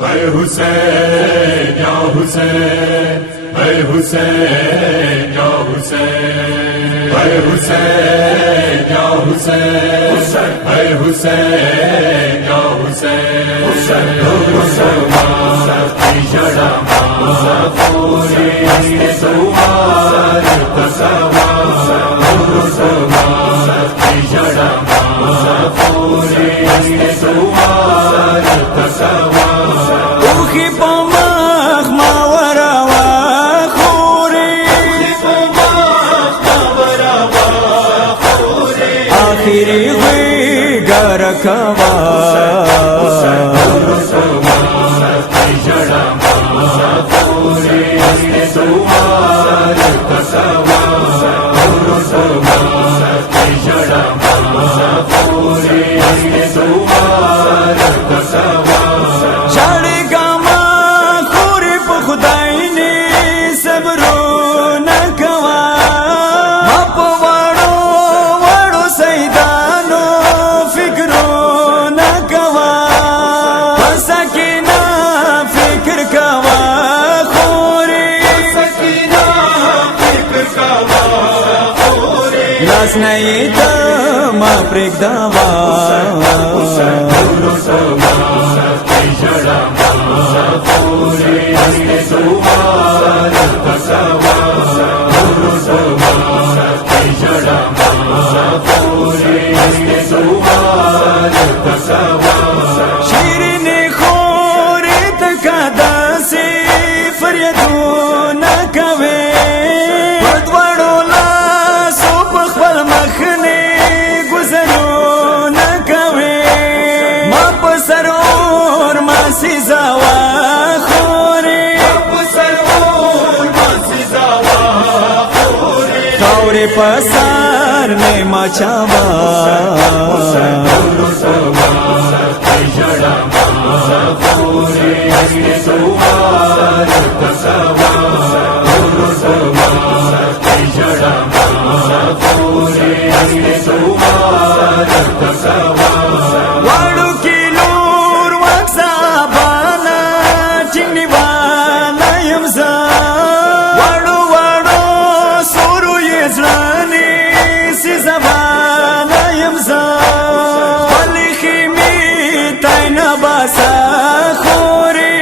है हुसैन या हुसैन, है हुसैन या हुसैन, है हुसैन या हुसैन, है हुसैन या हुसैन, मुसलमान की जड़ा पूरी सुमार तसवार, मुसलमान की जड़ा पूरी सुमार तसवार। उखी पमख मावरा वा खोरे, आखिरी हुई घर खवा लास नहीं तो माँ प्रेगदावा शीरने खोरे तकादा से फरियादो न कवे खौरे पसार में मचावा वाड़ू की लूर वक्सा बाना चिंगनी बाना यमजा वाड़ू वाड़ू सुरू यजलानी सी जबाना यमजा वलिखी मी तैना बासा खोरे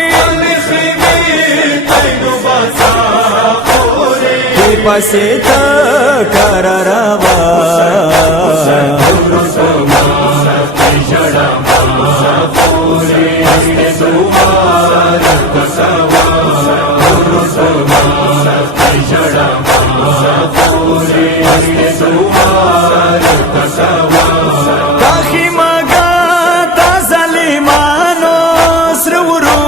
की पसे तकरारावा काखी मगा ताजलिमानो स्रवरो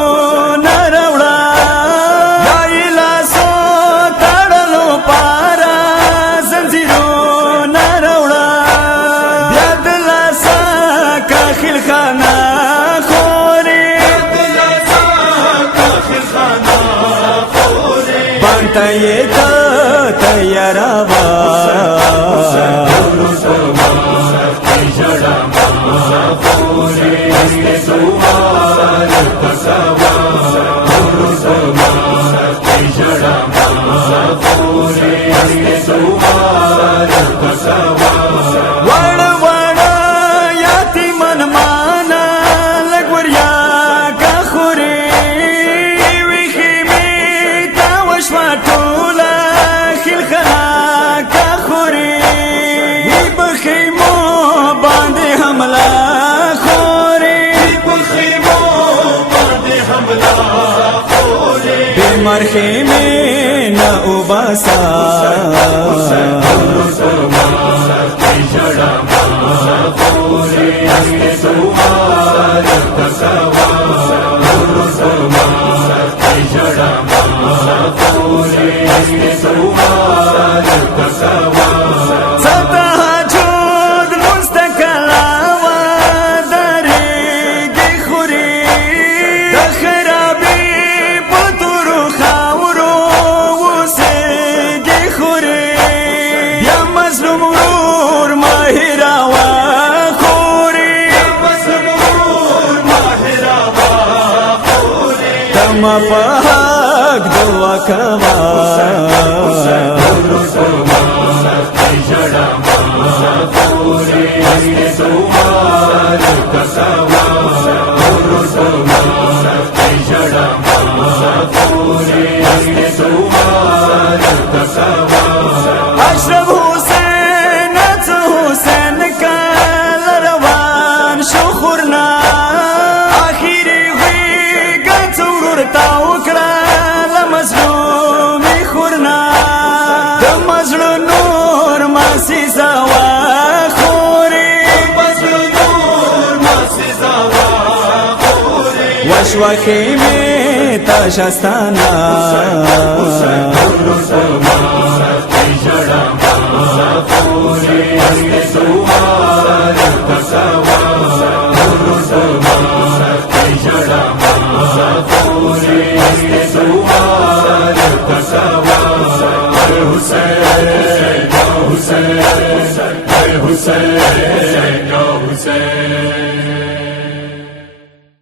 नरवड़ा गाइला सो तड़लो पारा जंजीरो नरवड़ा ब्यादला सा काखिल खाना खोरे बनता ये तैयारावा वड़ वड़ याति मन माना लगवरिया का खुरे विखी में तावशवा टोला खिलखला का खुरे बखी मो बांधे हमला मरखे में न उबासा زما په حق دعا کوا اشرف حسین نڅ حسین کال روان شو خورنا اخیری غیږ څورور تا وکړه لمظلومي خورنا د مظلوم نور ماسي زوا خوري وشوا خیمه تا شستانا Hussein, Hussein, Hussein.